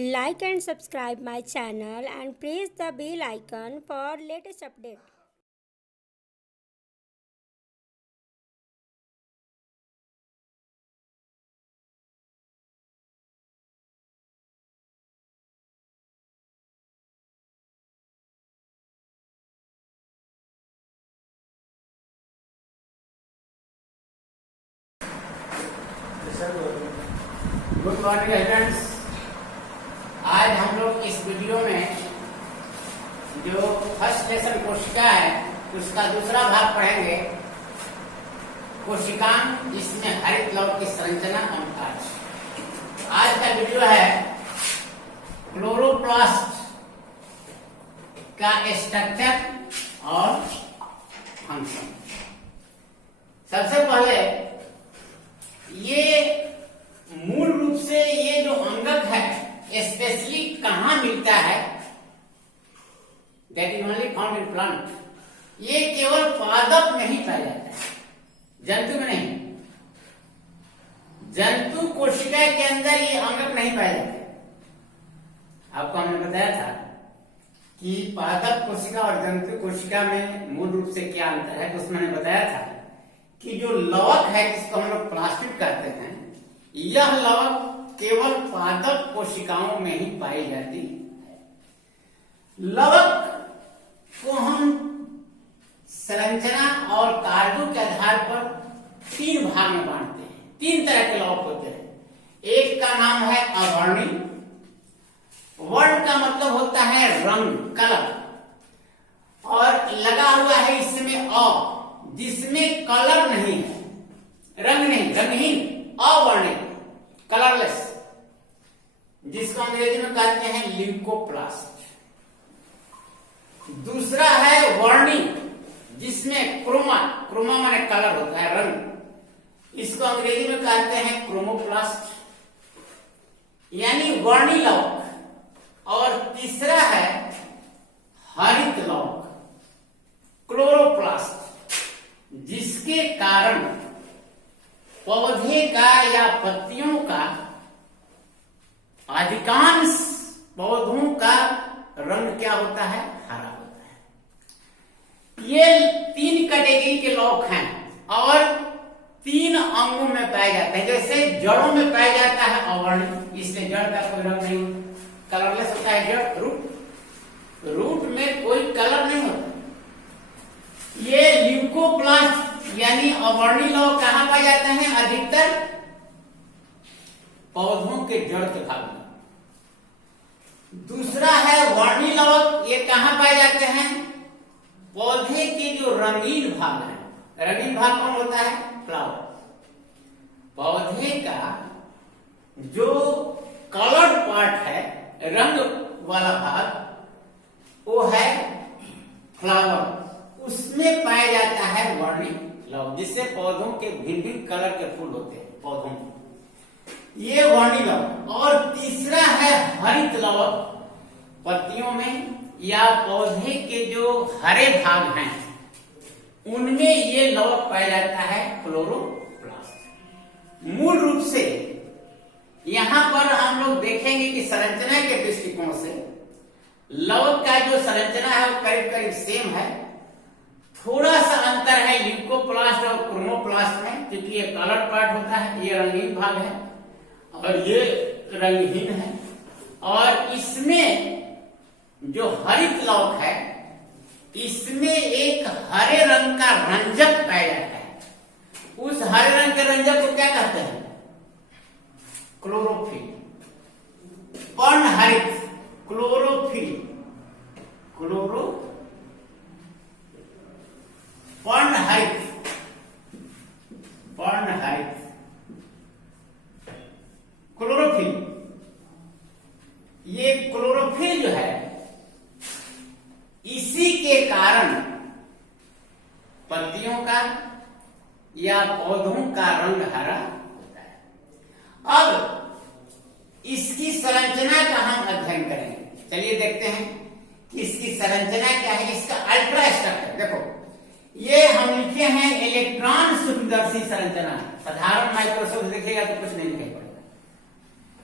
Like and subscribe my channel and press the bell icon for latest update. Good morning students. आज हम लोग इस video में जो फर्स्ट लेसन कोशिका है उसका दूसरा भाग पढ़ेंगे। कोशिकांग, जिसमें हरित लवक की संरचना और कार्य। आज का वीडियो है क्लोरोप्लास्ट का स्ट्रक्चर और फंक्शन। सबसे पहले ये मूल रूप से ये जो अंगक है स्पेशली कहां मिलता है, that is only found in plant. ये केवल पादप में ही पाया जाता है, जंतु में नहीं। जंतु कोशिका के अंदर ये अंगक नहीं पाया जाता। आपको हमने बताया था कि पादप कोशिका और जंतु कोशिका में मूल रूप से क्या अंतर है। तो उसमें मैंने बताया था कि जो लवक है, जिसको हम लोग प्लास्टिड कहते हैं, यह लवक केवल पादप कोशिकाओं में ही पाई जाती है। लवक को हम संरचना और कार्यों के आधार पर तीन भाग में बांटते हैं। तीन तरह के लवक होते हैं। एक का नाम है अवर्णी। वर्ण का मतलब होता है रंग, कलर, और लगा हुआ है इसमें अ, जिसमें कलर नहीं है, रंग नहीं, रंगहीन, अवर्णित, कलरलेस, जिसको अंग्रेजी में कहते हैं ल्यूकोप्लास्ट। दूसरा है वर्णी, जिसमें क्रोमा, क्रोमा माने कलर होता है, रंग, इसको अंग्रेजी में कहते हैं क्रोमोप्लास्ट, यानी वर्णी लवक। और तीसरा है हरित लवक, क्लोरोप्लास्ट, जिसके कारण पौधे का या पत्तियों का, अधिकांश पौधों का रंग क्या होता है, हरा होता है। ये तीन कैटेगरी के लवक हैं और तीन अंगों में पाया जाता है। जैसे जड़ों में पाया जाता है अवर्णी, इसलिए जड़ का कोई रंग नहीं, कलरलेस होता है जड़। रूट में कोई कलर नहीं होता। ये ल्यूकोप्लास्ट यानी अवर्णी लवक कहां पाए जाते हैं, अधिकतर पौधों के जड़ के भाग में। दूसरा है वर्णी लवक, ये कहां पाए जाते हैं, पौधे के जो रंगीन भाग है। रंगीन भाग कौन होता है, फ्लावर। पौधे का जो कलर्ड पार्ट है, रंग वाला भाग, वो है फ्लावर। उसमें पाया जाता है वर्णी लवक, जिससे पौधों के भिन्न भिन्न कलर के फूल होते हैं पौधों के, ये वर्णी लवक। और तीसरा है हरित लवक, पत्तियों में या पौधे के जो हरे भाग हैं उनमें ये लवक पाया जाता है, क्लोरोप्लास्ट। मूल रूप से यहां पर हम लोग देखेंगे कि संरचना के दृष्टिकोण से लवक का जो संरचना है वो करीब करीब सेम है। थोड़ा सा अंतर है ल्यूकोप्लास्ट और क्रोमोप्लास्ट में, क्योंकि ये कलर पार्ट होता है, ये रंगीन भाग है और ये रंगहीन है। और इसमें जो हरित लवक है, इसमें एक हरे रंग का रंजक पाया जाता है। उस हरे रंग के रंजक को क्या कहते हैं, क्लोरोफिल। पर्णहरित, क्लोरोफिल, पर्णहरित, पर्णहरित, क्लोरोफिल। ये क्लोरोफिल जो है, इसी के कारण पत्तियों का या पौधों का रंग हरा होता है। अब इसकी संरचना का हम अध्ययन करेंगे। चलिए देखते हैं कि इसकी संरचना क्या है। इसका अल्ट्रा स्ट्रक्चर देखो, ये हम लिखे हैं इलेक्ट्रॉन सूक्ष्मदर्शी संरचना। साधारण माइक्रोस्कोप देखिएगा तो कुछ नहीं दिखाई पड़ेगा,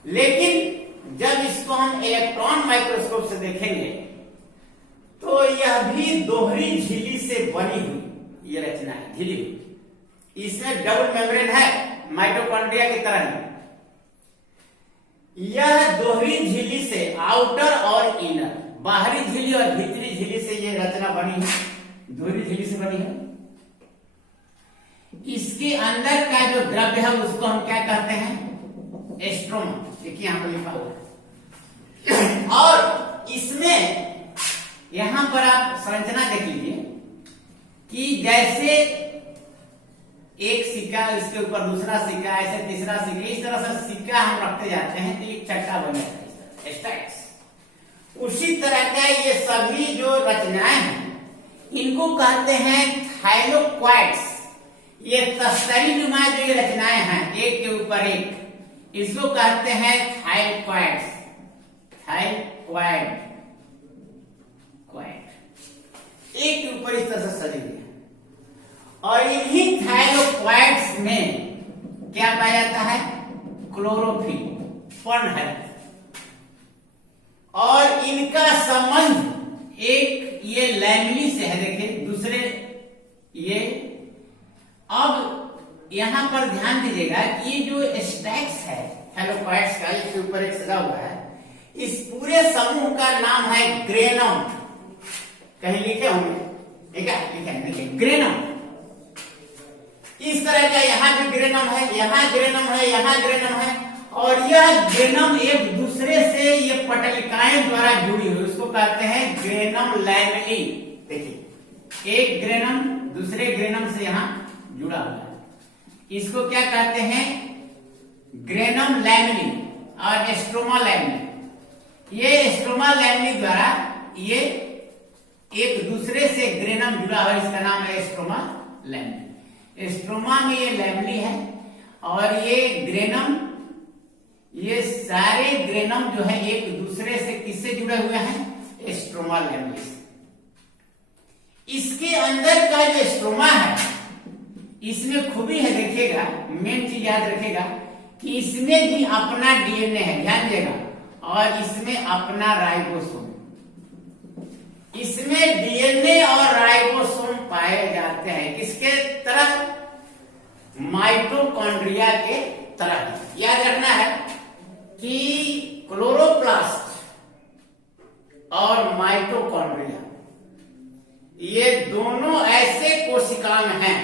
लेकिन जब इसको हम इलेक्ट्रॉन माइक्रोस्कोप से देखेंगे तो यह भी दोहरी झिल्ली से बनी हुई ये रचना है, झिल्ली हुई। इसमें डबल मेम्ब्रेन है माइटोकॉन्ड्रिया की तरह ही। यह दोहरी झिल्ली से आउटर और इनर, बाहरी झिल्ली और भीतरी झिल्ली से ये रचना बनी है, दोहरी झिल्ली से बनी है। इसके अंदर का जो द्रव्य है उसको हम क्या कहते हैं, एस्ट्रोमा। देखिए यहां पर लिखा हुआ है। और इसमें यहां पर आप संरचना देख लीजिए कि जैसे एक सिक्का, इसके ऊपर दूसरा सिक्का, ऐसे तीसरा सिक्का, इस तरह से सिक्का हम रखते जाते हैं तो एक चट्टा बन जाता है, स्टैक्स। उसी तरह का ये सभी जो रचनाएं हैं इनको कहते हैं थाइलोक्वाइड्स। ये तस्तरी नुमा जो ये रचनाएं हैं एक के ऊपर एक, इसको कहते हैं थाइलोक्वाइड्स। थाइलोक्वाइड, एक के ऊपर इस तरह से सजे हुए। और इन्हीं थाइलोक्वाइड्स में क्या पाया जाता है, क्लोरोफिल, पर्णहरित। और इनका संबंध एक ये लैमिनी से है, देखिए दूसरे ये। अब यहां पर ध्यान दीजिएगा कि ये जो स्टैक्स है थाइलोक्वाइड्स का, इसके ऊपर एक सजा हुआ है, इस पूरे समूह का नाम है ग्रेनम। कहीं लिखे होंगे, ठीक है, लिखे ग्रेनम। इस तरह का यहाँ भी ग्रेनम है, यहाँ ग्रेनम है, यहाँ ग्रेनम है। और यह ग्रेनम एक दूसरे से ये पटलिकाएं द्वारा जुड़ी हुई, उसको कहते हैं ग्रेनम लैमिनी। देखिए एक ग्रेनम दूसरे ग्रेनम से यहाँ जुड़ा हुआ है, इसको क्या कहते हैं, ग्रेनम लैमिनी और एस्ट्रोमा लैमिनी। ये एस्ट्रोमा लैमिनी द्वारा ये एक दूसरे से ग्रेनम जुड़ा हुआ, इसका नाम है एस्ट्रोमा लैमिनी। एस्ट्रोमा में ये लैमिनी है और ये ग्रेनम, ये सारे ग्रेनम जो है एक दूसरे से किससे जुड़े हुए हैं, एस्ट्रोमा लैमिनी से। इसके अंदर का जो एस्ट्रोमा है इसमें खूबी है, देखिएगा मेन चीज याद रखेगा कि इसमें भी अपना डीएनए है, ध्यान देगा, और इसमें अपना राइबोसोम। इसमें डीएनए और राइबोसोम पाए जाते हैं, किसके तरह, माइटोकॉन्ड्रिया के तरह। याद रखना है कि क्लोरोप्लास्ट और माइटोकॉन्ड्रिया ये दोनों ऐसे कोशिकाएं हैं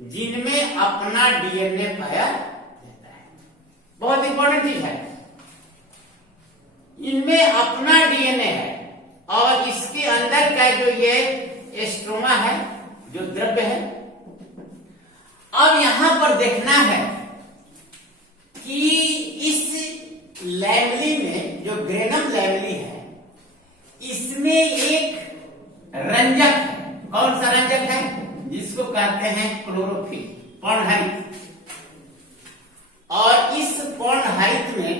जिनमें अपना डीएनए पाया जाता है। बहुत इंपॉर्टेंट चीज है, इनमें अपना डीएनए है और इसके अंदर का जो ये एस्ट्रोमा है, जो द्रव्य है। अब यहां पर देखना है कि इस लैमिनी में जो ग्रेनम लैमिनी है इसमें एक रंजक है। कौन सा रंजक है, जिसको कहते हैं क्लोरोफिल, पर्णहरित। और इस पर्णहरित में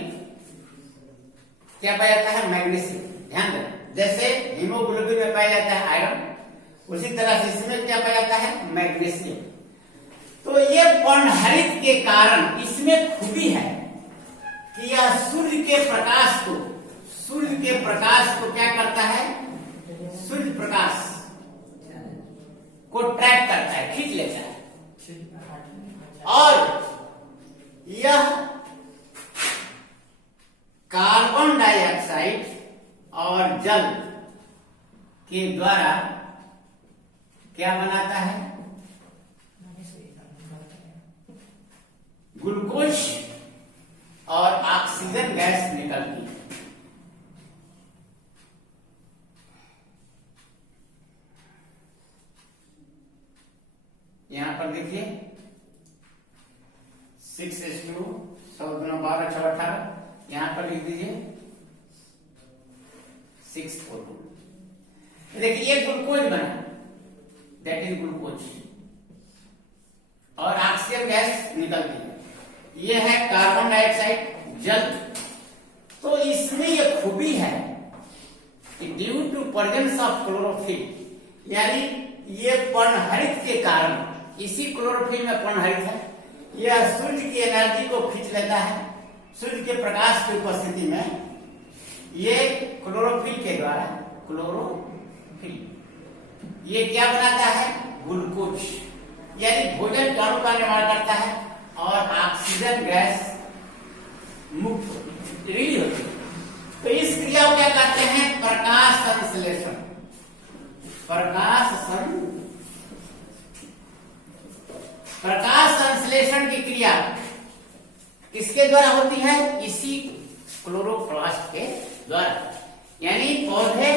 क्या पाया जाता है, मैग्नीशियम। ध्यान देना, जैसे हीमोग्लोबिन में पाया जाता है आयरन, उसी तरह से इसमें क्या पाया जाता है, मैग्नीशियम। तो ये पर्णहरित के कारण इसमें खूबी है कि यह सूर्य के प्रकाश को क्या करता है, सूर्य प्रकाश को ट्रैप करता है, खींच लेता है। और यह कार्बन डाइऑक्साइड और जल के द्वारा क्या बनाता है, ग्लूकोज और ऑक्सीजन गैस निकलती है। यहां पर देखिए 6:2 12 6 18, यहां पर लिख दीजिए 6:4। देखिए ये ग्लूकोज बना, दैट इज ग्लूकोज, और ऑक्सीजन गैस निकलती है। ये है कार्बन डाइऑक्साइड, जल। तो इसमें यह खूबी है कि due to presence of chlorophyll, यानी ये पर्णहरित के कारण, इसी क्लोरोफिल में पर्णहरित है, यह सूर्य की एनर्जी को खींच लेता है, सूर्य के प्रकाश की उपस्थिति में ये क्लोरोफिल के द्वारा, क्लोरोफिल ये क्या बनाता है, ग्लूकोज यानी भोजन के अणु का निर्माण करता है और ऑक्सीजन गैस मुक्त रिलीज होती है। तो इस क्रिया को क्या कहते हैं, प्रकाश संश्लेषण। प्रकाश संश्लेषण की क्रिया किसके द्वारा होती है, इसी क्लोरोप्लास्ट के द्वारा। यानी पौधे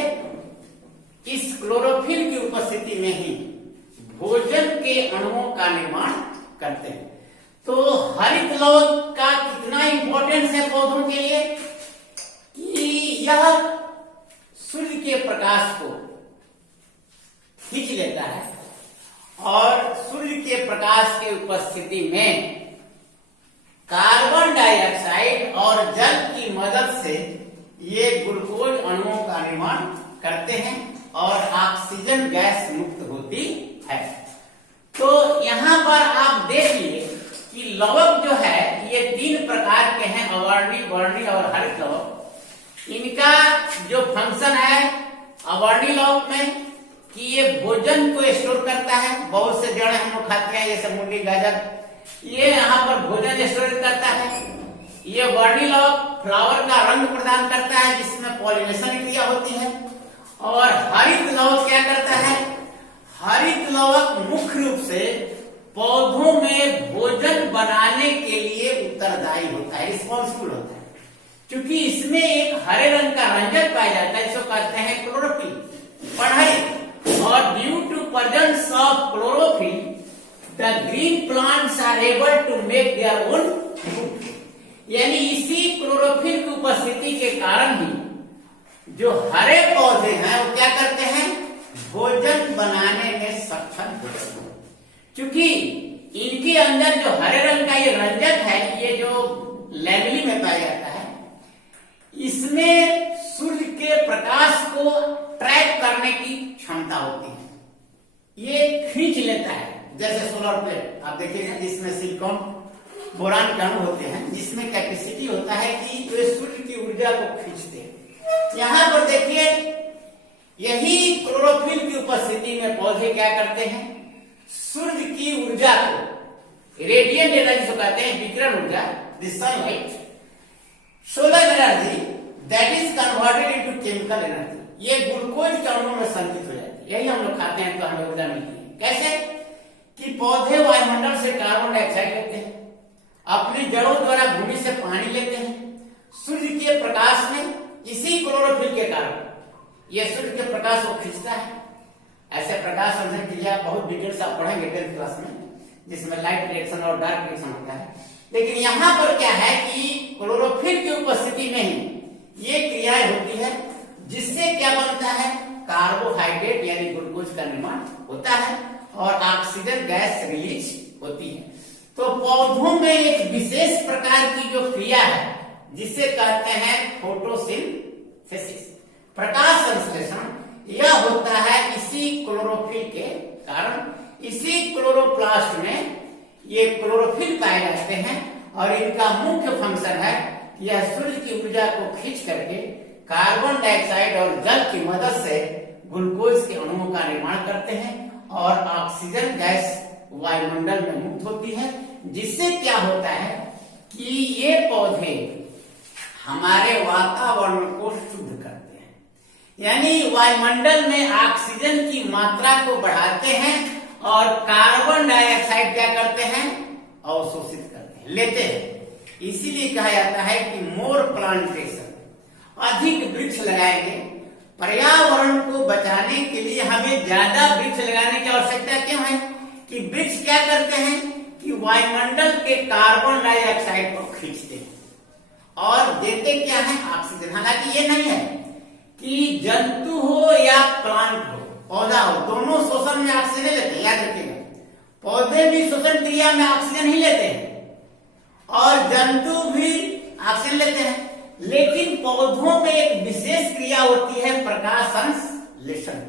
इस क्लोरोफिल की उपस्थिति में ही भोजन के अणुओं का निर्माण करते हैं। तो हरित लवक का कितना इंपॉर्टेंस है पौधों के लिए कि यह सूर्य के प्रकाश को खींच लेता है और सूर्य के प्रकाश की उपस्थिति में कार्बन डाइऑक्साइड और जल की मदद से ये ग्लूकोज अणुओं का निर्माण करते हैं और ऑक्सीजन गैस मुक्त होती है। तो यहाँ पर आप देखिए कि लवक जो है ये 3 प्रकार के हैं, अवर्णीय, वर्णीय और हरित लवक। इनका जो फंक्शन है अवर्णीय लवक में कि ये भोजन को स्टोर करता है, बहुत से जड़ हम लोग खाते हैं जैसे मूली, गाजर, ये यहाँ पर भोजन स्टोर करता है। ये वर्णीय लवक फ्लावर का रंग प्रदान करता है जिसमें पॉलिनेशन क्रिया होती है। और हरित लवक क्या करता है, हरित लवक मुख्य रूप से पौधों में भोजन बनाने के लिए उत्तरदायी होता है, रिस्पॉन्सिबल होता है, क्योंकि इसमें एक हरे रंग का रंजक पाया जाता है जिसको कहते हैं क्लोरोफिल, पढ़ाई। और due to presence of chlorophyll the green plants are able to make their own food. यानी इसी क्लोरोफिल की उपस्थिति के कारण ही जो हरे पौधे हैं वो क्या करते हैं, भोजन बनाने में सक्षम होते हैं, क्योंकि इनके अंदर जो हरे रंग का ये रंजक है, ये जो लैमेली में पाया जाता है, इसमें सूर्य के प्रकाश को ट्रैक करने की क्षमता होती है, ये खींच लेता है। जैसे सोलर प्लेट आप देखिएगा जिसमें सिलिकॉन बोरान के अणु होते हैं, जिसमें कैपेसिटी होता है कि वे सूर्य की ऊर्जा को खींचते हैं। यहाँ पर देखिए यही क्लोरोफिल की उपस्थिति में पौधे क्या करते हैं, सूर्य की ऊर्जा को, रेडिएंट एनर्जी जो कहते हैं, विकिरण ऊर्जा, the sunlight, solar energy that is converted into chemical energy, ये ग्लूकोज के अणुओं में संचित हो जाती है। यही हम लोग खाते हैं तो हमें ऊर्जा मिलती है। कैसे कि पौधे वायुमंडल से कार्बन डाइऑक्साइड लेते हैं, अपनी जड़ों द्वारा भूमि से पानी लेते हैं, सूर्य के प्रकाश में इसी क्लोरोफिल के कारण ये सूर्य के प्रकाश को खींचता है। ऐसे प्रकाश संश्लेषण क्रिया बहुत डिटेल से आप पढ़ेंगे 10th क्लास में, जिसमें लाइट रिएक्शन और डार्क रिएक्शन होता है। लेकिन यहाँ पर क्या है कि क्लोरोफिल की उपस्थिति में ही ये क्रियाएं होती है, जिससे क्या बनता है, कार्बोहाइड्रेट यानी ग्लूकोज का निर्माण होता है और ऑक्सीजन गैस रिलीज होती है। तो पौधों में एक विशेष प्रकार की जो क्रिया है जिसे कहते हैं फोटोसिंथेसिस, प्रकाश संश्लेषण, यह होता है इसी क्लोरोफिल के कारण। इसी क्लोरोप्लास्ट में ये क्लोरोफिल पाए जाते हैं और इनका मुख्य फंक्शन है कि यह सूर्य की ऊर्जा को खींच करके कार्बन डाइऑक्साइड और जल की मदद से ग्लूकोज के अणुओं का निर्माण करते हैं और ऑक्सीजन गैस वायुमंडल में मुक्त होती है, जिससे क्या होता है कि ये पौधे हमारे वातावरण को शुद्ध करते हैं, यानी वायुमंडल में ऑक्सीजन की मात्रा को बढ़ाते हैं और कार्बन डाइऑक्साइड क्या करते हैं, अवशोषित करते हैं, लेते हैं। इसीलिए कहा जाता है कि मोर प्लांटेशन, अधिक वृक्ष लगाएंगे। पर्यावरण को बचाने के लिए हमें ज्यादा वृक्ष लगाने की आवश्यकता क्यों है कि वृक्ष क्या करते हैं कि वायुमंडल के कार्बन डाइऑक्साइड को खींचते हैं और देते क्या है, ऑक्सीजन। हालांकि ये नहीं है कि जंतु हो या प्लांट हो, पौधा हो, दोनों शोषण में ऑक्सीजन लेते हैं, याद रखिएगा। पौधे भी श्वसन क्रिया में ऑक्सीजन ही लेते हैं और जंतु भी ऑक्सीजन लेते हैं, लेकिन पौधों में एक विशेष क्रिया होती है प्रकाश संश्लेषण,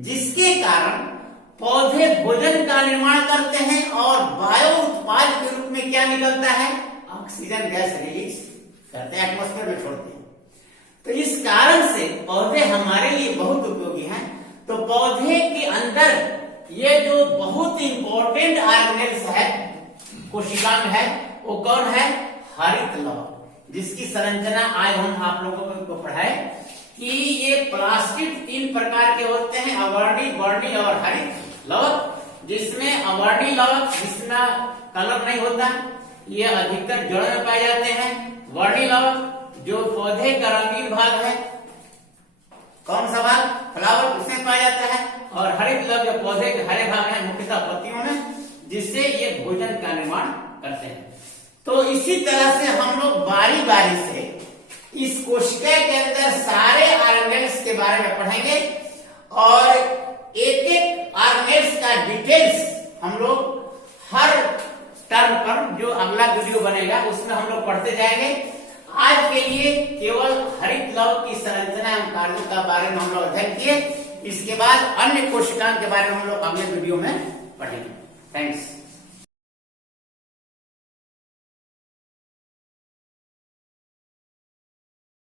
जिसके कारण पौधे भोजन का निर्माण करते हैं और वायु उत्पाद के रूप में क्या निकलता है, ऑक्सीजन गैस रिलीज करते हैं, एटमॉस्फेयर में छोड़ते हैं। तो इस कारण से पौधे हमारे लिए बहुत उपयोगी हैं। तो पौधे के अंदर ये जो बहुत इंपॉर्टेंट ऑर्गेनेल्स है कोशिका में है, वो कौन है? हरित लवक, जिसकी संरचना आज हम आप लोगों को पढ़ाए कि ये प्लास्टिड 3 प्रकार के होते हैं, अवर्णी, वर्णी और हरित लवक। जिसमें अवर्णी लवक, जिसमें कलर नहीं होता, ये अधिकतर जड़ में पाए जाते हैं। वर्णी लवक जो पौधे का रंगीन भाग है, कौन सा भाग? फ्लावर, उसमें पाया जाता है। और हरित लवक जो पौधे के हरे भाग है, मुख्यतः पत्तियों में, जिससे ये भोजन का निर्माण करते हैं। तो इसी तरह से हम लोग बारी बारी से इस कोशिका के अंदर सारे ऑर्गेनेल्स के बारे में पढ़ेंगे और एक एक ऑर्गेनेल्स का डिटेल्स हम लोग हर टर्म पर जो अगला वीडियो बनेगा उसमें हम लोग पढ़ते जाएंगे। आज के लिए केवल हरित लवक की संरचना एवं कार्यों का बारे में हम लोग अध्ययन किए। इसके बाद अन्य कोशिकाओं के बारे में हम लोग अगले वीडियो में पढ़ेंगे। थैंक्स।